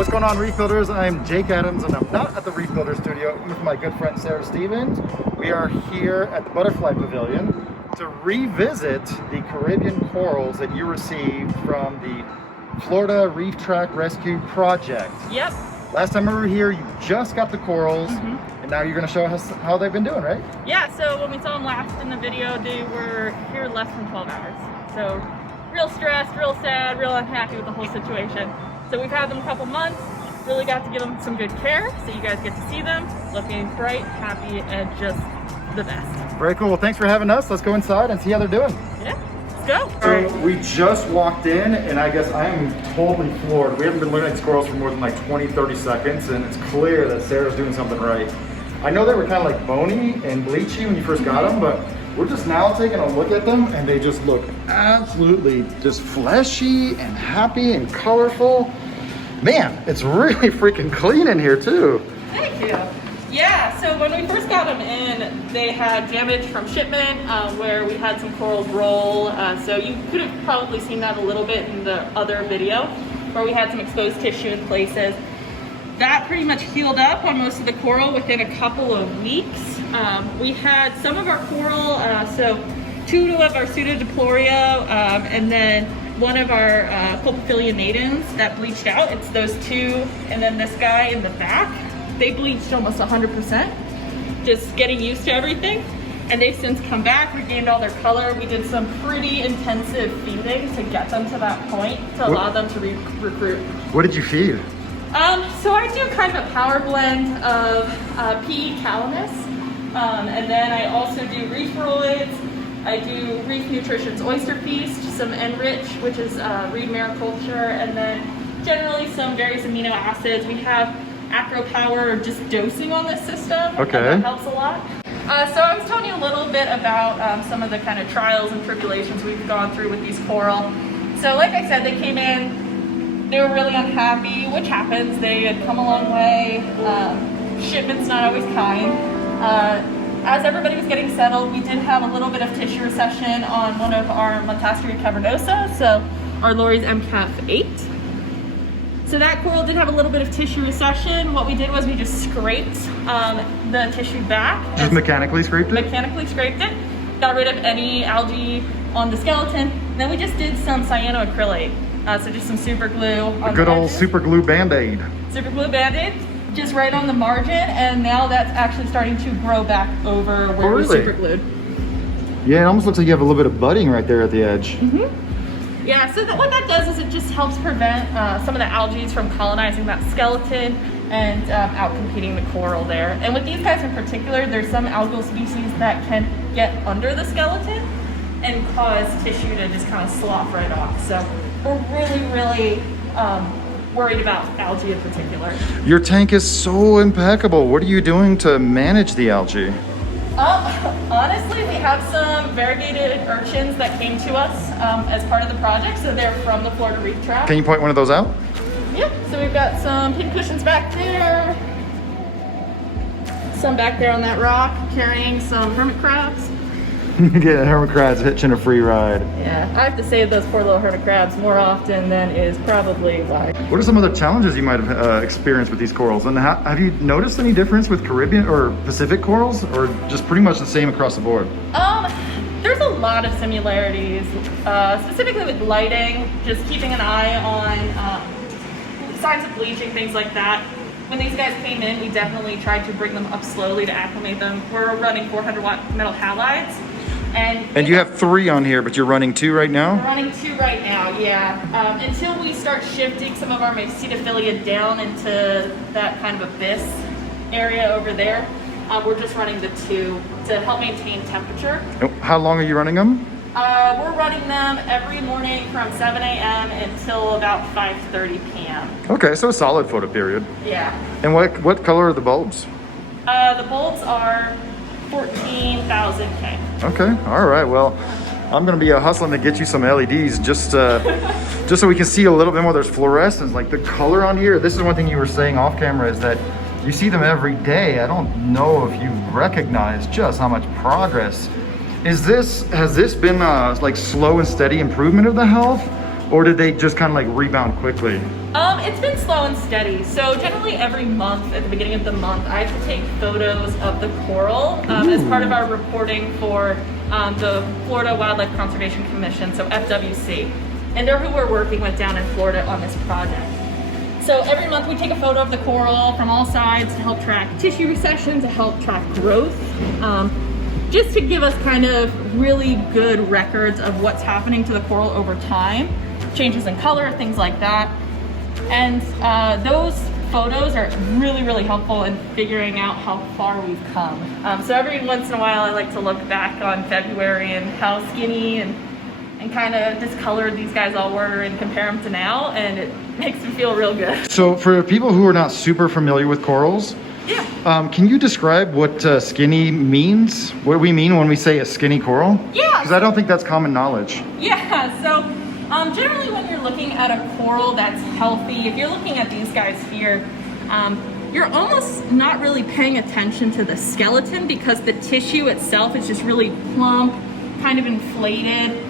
What's going on, Reef Builders? I'm Jake Adams, and I'm not at the Reef Builder studio. I'm with my good friend Sarah Stevens. We are here at the Butterfly Pavilion to revisit the Caribbean corals that you received from the Florida Reef Track Rescue Project. Yep. Last time we were here, you just got the corals, and now you're going to show us how they've been doing, right? Yeah, so when we saw them last in the video, they were here less than 12 hours. So real stressed, real sad, real unhappy with the whole situation. So we've had them a couple months, really got to give them some good care, so you guys get to see them looking bright, happy, and just the best. Very cool. Well, thanks for having us. Let's go inside and see how they're doing. Yeah, let's go. So we just walked in, and I guess I am totally floored. We haven't been looking at squirrels for more than like 20-30 seconds, and it's clear that Sarah's doing something right. I know they were kind of like bony and bleachy when you first got them, but we're just now taking a look at them, and they just look absolutely just fleshy and happy and colorful. Man, it's really freaking clean in here too. Thank you. Yeah, so when we first got them in, they had damage from shipment where we had some corals roll. So you could have probably seen that a little bit in the other video where we had some exposed tissue in places. That pretty much healed up on most of the coral within a couple of weeks. We had some of our coral, so 2 of our Pseudodiploria, and then one of our Pavilion maidens that bleached out. It's those 2, and then this guy in the back. They bleached almost 100%, just getting used to everything. And they've since come back, regained all their color. We did some pretty intensive feeding to get them to that point, to allow them to recruit. What did you feed? So I do kind of a power blend of PE calamus, and then I also do Reef Roids. I do Reef Nutrition's Oyster Feast, some Enrich, which is reed mariculture, and then generally some various amino acids. We have Acro Power just dosing on this system. Okay. And that helps a lot. So I was telling you a little bit about some of the kind of trials and tribulations we've gone through with these coral. So like I said, they came in, they were really unhappy, which happens. They had come a long way. Shipment's not always kind. As everybody was getting settled, we did have a little bit of tissue recession on one of our Montasteria cavernosa, so our Lori's MCAF 8. So that coral did have a little bit of tissue recession. What we did was we just scraped the tissue back. Just mechanically scraped it? Mechanically scraped it. Got rid of any algae on the skeleton. And then we just did some cyanoacrylate. So just some super glue on A good old super glue Band-Aid. Super glue Band-Aid, just right on the margin. And now that's actually starting to grow back over where we super glued. Yeah, it almost looks like you have a little bit of budding right there at the edge. Yeah, so what that does is it just helps prevent some of the algae from colonizing that skeleton and outcompeting the coral there. And with these guys in particular, there's some algal species that can get under the skeleton and cause tissue to just kind of slough right off. So we're really worried about algae in particular. Your tank is so impeccable. What are you doing to manage the algae? Honestly, we have some variegated urchins that came to us as part of the project, so they're from the Florida Reef Track. Can you point one of those out? Yeah, so we've got some pincushions back there, some back there on that rock, carrying some hermit crabs. Get hermit crabs hitching a free ride. Yeah, I have to save those poor little hermit crabs more often than is probably why. What are some other challenges you might have experienced with these corals? And have you noticed any difference with Caribbean or Pacific corals, or just pretty much the same across the board? There's a lot of similarities, specifically with lighting, just keeping an eye on signs of bleaching, things like that. When these guys came in, we definitely tried to bring them up slowly to acclimate them. We're running 400-watt metal halides. And you have 3 on here, but you're running 2 right now? We're running 2 right now, yeah. Until we start shifting some of our Mycetophilia down into that kind of abyss area over there, we're just running the 2 to help maintain temperature. How long are you running them? We're running them every morning from 7 a.m. until about 5:30 p.m. Okay, so a solid photo period. Yeah. And what color are the bulbs? The bulbs are 14,000K. Okay, all right. Well, I'm gonna be hustling to get you some LEDs just so we can see a little bit more. There's fluorescence, like the color on here. This is one thing you were saying off camera, is that you see them every day. I don't know if you recognize just how much progress. Has this been like slow and steady improvement of the health? Or did they just kind of like rebound quickly? It's been slow and steady. So generally every month, at the beginning of the month, I have to take photos of the coral as part of our reporting for the Florida Wildlife Conservation Commission, so FWC. And they're who we're working with down in Florida on this project. So every month we take a photo of the coral from all sides to help track tissue recession, to help track growth, just to give us kind of really good records of what's happening to the coral over time, changes in color, things like that. And those photos are really, really helpful in figuring out how far we've come. So every once in a while I like to look back on February and how skinny and kind of discolored these guys all were and compare them to now, and it makes me feel real good. So for people who are not super familiar with corals, Yeah. Can you describe what skinny means? What do we mean when we say a skinny coral? Yeah. Because I don't think that's common knowledge. Yeah, so generally when you're looking at a coral that's healthy, if you're looking at these guys here, you're almost not really paying attention to the skeleton because the tissue itself is just really plump, kind of inflated.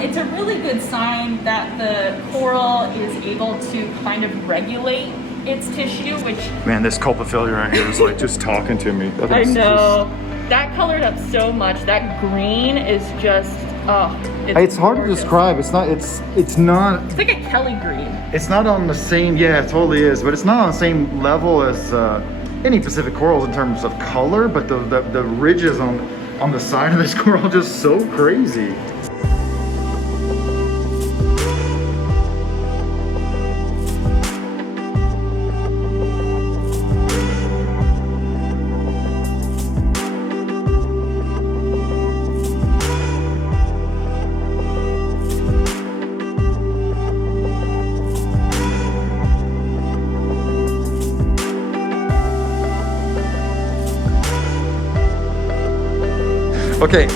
It's a really good sign that the coral is able to kind of regulate its tissue, which... Man, this Culpophilia right here is like just talking to me. I know. That colored up so much. That green is just, It's hard to gorgeous. describe. It's not. It's not. It's like a Kelly green. It's not on the same. Yeah, it totally is. But it's not on the same level as any Pacific corals in terms of color. But the ridges on the side of this coral are just so crazy. Okay,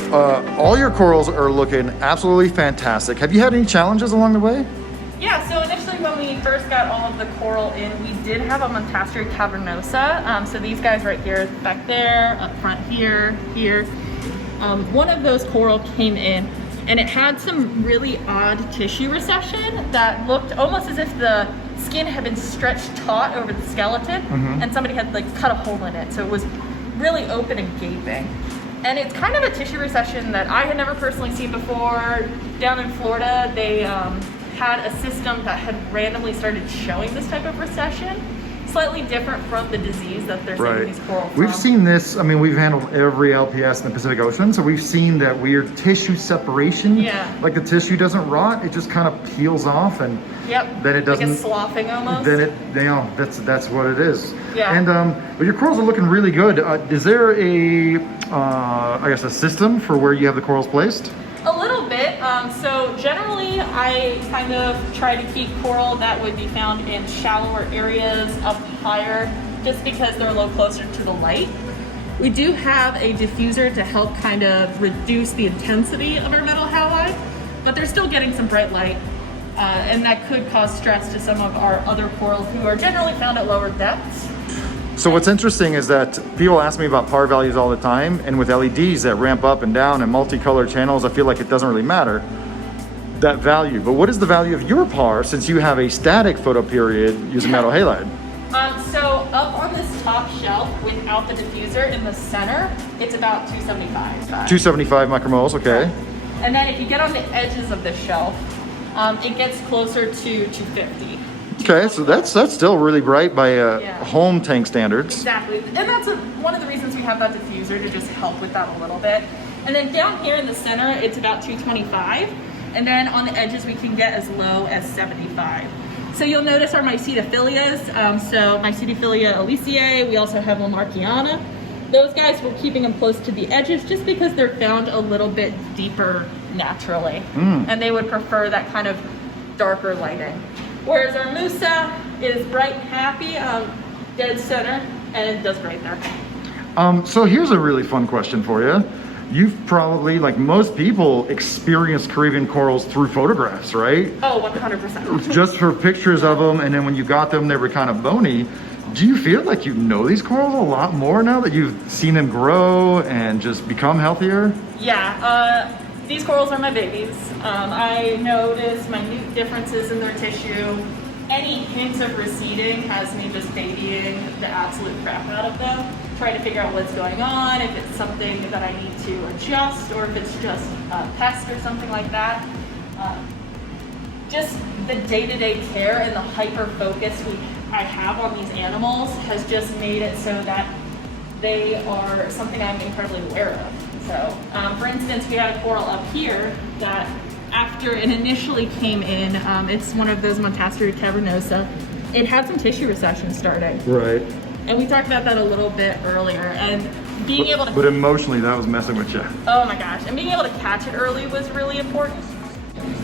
all your corals are looking absolutely fantastic. Have you had any challenges along the way? Yeah, so initially when we first got all of the coral in, we did have a Montastri cavernosa. So these guys right here, back there, up front here, here. One of those coral came in and it had some really odd tissue recession that looked almost as if the skin had been stretched taut over the skeleton and somebody had like cut a hole in it. So it was really open and gaping. And it's kind of a tissue recession that I had never personally seen before. Down in Florida, they had a system that had randomly started showing this type of recession, slightly different from the disease that they're saving these corals from. We've seen this, I mean, we've handled every LPS in the Pacific Ocean, so we've seen that weird tissue separation. Yeah. Like the tissue doesn't rot, it just kind of peels off and then it doesn't. Like a sloughing almost. Then it, that's what it is. Yeah. And but your corals are looking really good. Is there a, I guess a system for where you have the corals placed? A little bit. So generally I kind of try to keep coral that would be found in shallower areas up higher just because they're a little closer to the light. We do have a diffuser to help kind of reduce the intensity of our metal halide, but they're still getting some bright light. And that could cause stress to some of our other corals who are generally found at lower depths. So what's interesting is that people ask me about PAR values all the time, and with LEDs that ramp up and down and multicolored channels, I feel like it doesn't really matter, that value. But what is the value of your PAR since you have a static photo period using metal halide? So up on this top shelf without the diffuser in the center, it's about 275. 275 micromoles, okay. And then if you get on the edges of the shelf, it gets closer to 250. Okay, so that's still really bright by home tank standards. Exactly, and that's one of the reasons we have that diffuser, to just help with that a little bit. And then down here in the center, it's about 225, and then on the edges we can get as low as 75. So you'll notice our Mycetophilias, so Mycetophilia alisiae, we also have Lamarckiana. Those guys, we're keeping them close to the edges just because they're found a little bit deeper naturally, and they would prefer that kind of darker lighting. Whereas our Musa is bright and happy, dead center, and it does great there. So here's a really fun question for you. You've probably, like most people, experienced Caribbean corals through photographs, right? Oh, 100%. Just for pictures of them, and then when you got them, they were kind of bony. Do you feel like you know these corals a lot more now that you've seen them grow and just become healthier? Yeah, these corals are my babies. I notice minute differences in their tissue. Any hint of receding has me just babying the absolute crap out of them, trying to figure out what's going on, if it's something that I need to adjust, or if it's just a pest or something like that. Just the day-to-day care and the hyper-focus I have on these animals has just made it so that they are something I'm incredibly aware of. So, for instance, we had a coral up here that after it initially came in, it's one of those Montasteria cavernosa, it had some tissue recession starting. Right. And we talked about that a little bit earlier, and being able to... But emotionally, that was messing with you. Oh my gosh, and being able to catch it early was really important.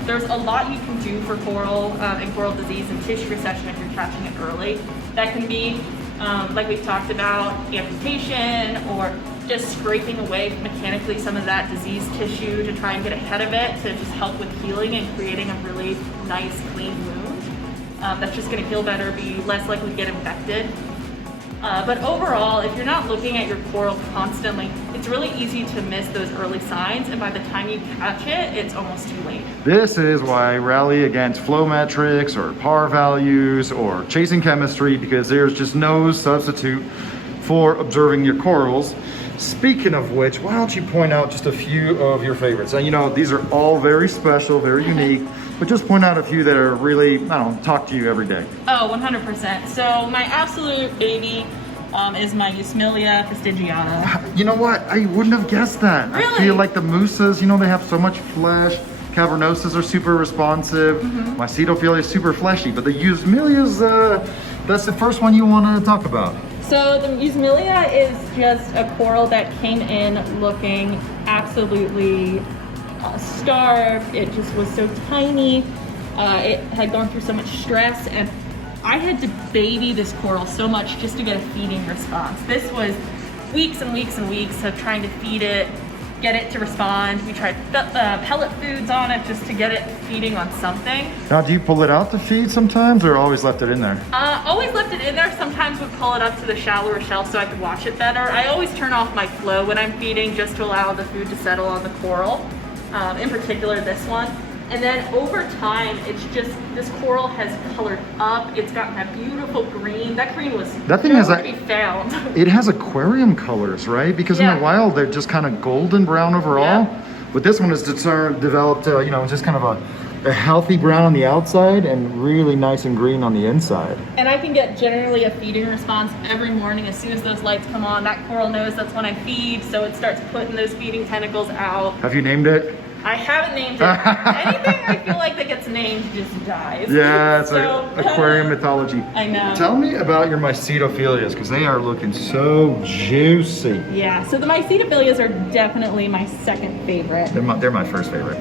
There's a lot you can do for coral and coral disease and tissue recession if you're catching it early. That can be, like we've talked about, amputation, or just scraping away mechanically some of that diseased tissue to try and get ahead of it to just help with healing and creating a really nice, clean wound. That's just going to heal better, be less likely to get infected. But overall, if you're not looking at your coral constantly, it's really easy to miss those early signs, and by the time you catch it, it's almost too late. This is why I rally against flow metrics or par values or chasing chemistry, because there's just no substitute for observing your corals. Speaking of which, why don't you point out just a few of your favorites? And you know, these are all very special, very unique, but just point out a few that are really, I don't know, talk to you every day. Oh, 100%. So my absolute baby is my Eusmelia fastigiata. You know what? I wouldn't have guessed that. Really? I feel like the mousas, you know, they have so much flesh. Cavernosas are super responsive. My Cetophilia is super fleshy, but the Eusmelia's, that's the first one you want to talk about. So the Eusmelia is just a coral that came in looking absolutely starved. It just was so tiny. It had gone through so much stress, and I had to baby this coral so much just to get a feeding response. This was weeks and weeks and weeks of trying to feed it, get it to respond. We tried pellet foods on it just to get it feeding on something. Now, do you pull it out to feed sometimes, or always left it in there? Always left it in there. Sometimes would pull it up to the shallower shelf so I could watch it better. I always turn off my flow when I'm feeding just to allow the food to settle on the coral, in particular this one. And then over time, it's just, this coral has colored up. It's gotten that beautiful green. That green was nowhere to be found. It has aquarium colors, right? Because in the wild, they're just kind of golden brown overall. Yeah. But this one has developed, you know, just kind of a healthy brown on the outside and really nice and green on the inside. And I can get generally a feeding response every morning. As soon as those lights come on, that coral knows that's when I feed, so it starts putting those feeding tentacles out. Have you named it? I haven't named it. Anything I feel like that gets named just dies. Yeah, it's like aquarium mythology. I know. Tell me about your Mycetophilias, because they are looking so juicy. Yeah, so the Mycetophilias are definitely my second favorite. They're my first favorite.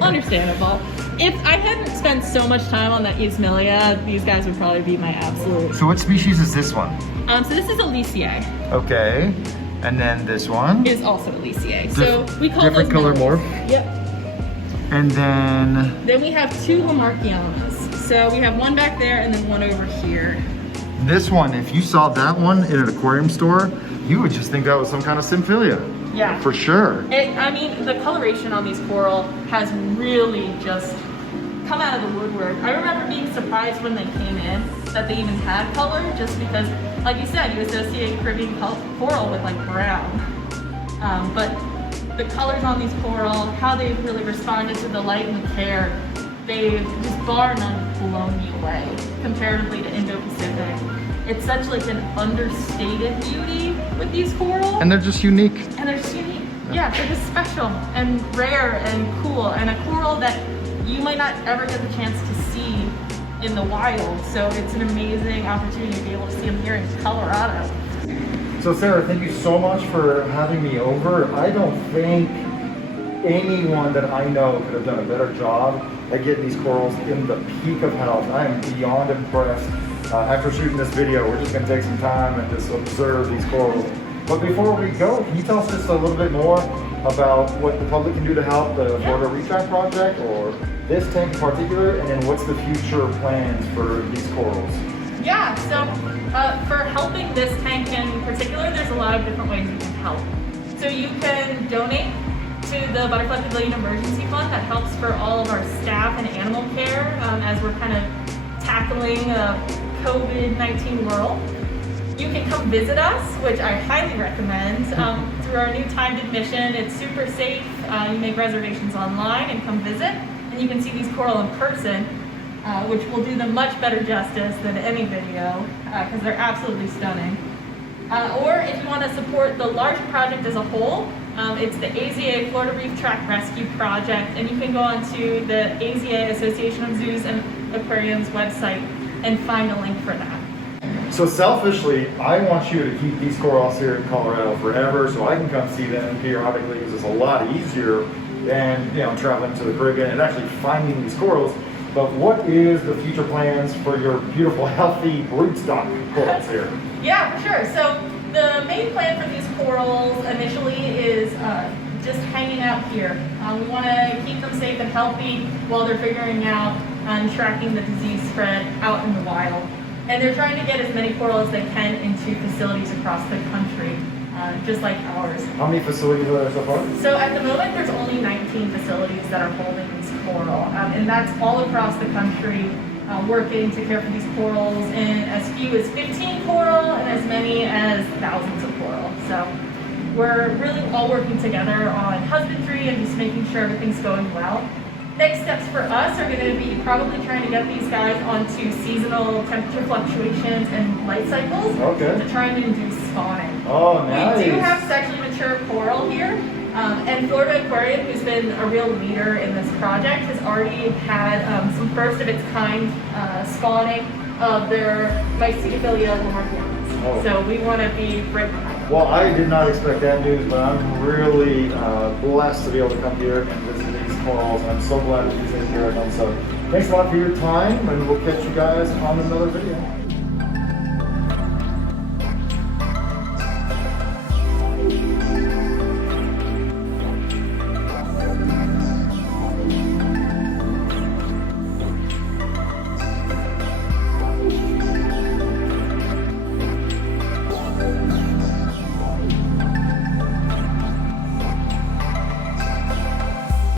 Understandable. If I hadn't spent so much time on that Eusmelia, these guys would probably be my absolute. So what species is this one? So this is Alisiae. Okay. And then this one is also Alisiae. So we call different those color melons. morph. Yep. And then we have two Lamarckianas. So we have one back there and then one over here. This one, if you saw that one in an aquarium store, you would just think that was some kind of Symphilia. Yeah. For sure. I mean, the coloration on these coral has really just come out of the woodwork. I remember being surprised when they came in that they even had color, just because, like you said, you associate Caribbean coral with like brown. But the colors on these coral, how they've really responded to the light and the care, they've just bar none blown me away comparatively to Indo-Pacific. It's such like an understated beauty with these corals. And they're just unique. And they're just unique. Yeah, they're just special and rare and cool, and a coral that you might not ever get the chance to see in the wild. So it's an amazing opportunity to be able to see them here in Colorado. So Sarah, thank you so much for having me over. I don't think anyone that I know could have done a better job at getting these corals in the peak of health. I am beyond impressed. After shooting this video, we're just gonna take some time and just observe these corals. But before we go, can you tell us just a little bit more about what the public can do to help the Florida Reef Project, or this tank in particular, and then what's the future plans for these corals? Yeah, so for helping this tank in particular, there's a lot of different ways you can help. So you can donate to the Butterfly Pavilion Emergency Fund that helps for all of our staff and animal care as we're kind of tackling a COVID-19 world. You can come visit us, which I highly recommend, through our new timed admission. It's super safe. You make reservations online and come visit, and you can see these coral in person, which will do them much better justice than any video, because they're absolutely stunning. Or if you want to support the larger project as a whole, it's the AZA Florida Reef Track Rescue Project, and you can go onto the AZA Association of Zoos and Aquariums website and find a link for that. So selfishly, I want you to keep these corals here in Colorado forever so I can come see them periodically, because it's a lot easier than traveling to the Caribbean and actually finding these corals. But what is the future plans for your beautiful, healthy broodstock corals here? Yeah, for sure. So the main plan for these corals initially is just hanging out here. We want to keep them safe and healthy while they're figuring out and tracking the disease spread out in the wild. And they're trying to get as many coral as they can into facilities across the country, just like ours. How many facilities are there so far? So at the moment, there's only 19 facilities that are holding these coral, and that's all across the country, working to care for these corals in as few as 15 coral and as many as thousands of coral. So we're really all working together on husbandry and just making sure everything's going well. Next steps for us are going to be probably trying to get these guys onto seasonal temperature fluctuations and light cycles to try and induce spawning. Oh, nice. We do have sexually mature coral here, and Florida Aquarium, who's been a real leader in this project, has already had some first of its kind spawning of their Mycetophilia lamarckianus. Oh. So we want to be right behind them. Well, I did not expect that news, but I'm really blessed to be able to come here and visit these corals. I'm so glad that you guys here at them. So thanks a lot for your time, and we'll catch you guys on another video.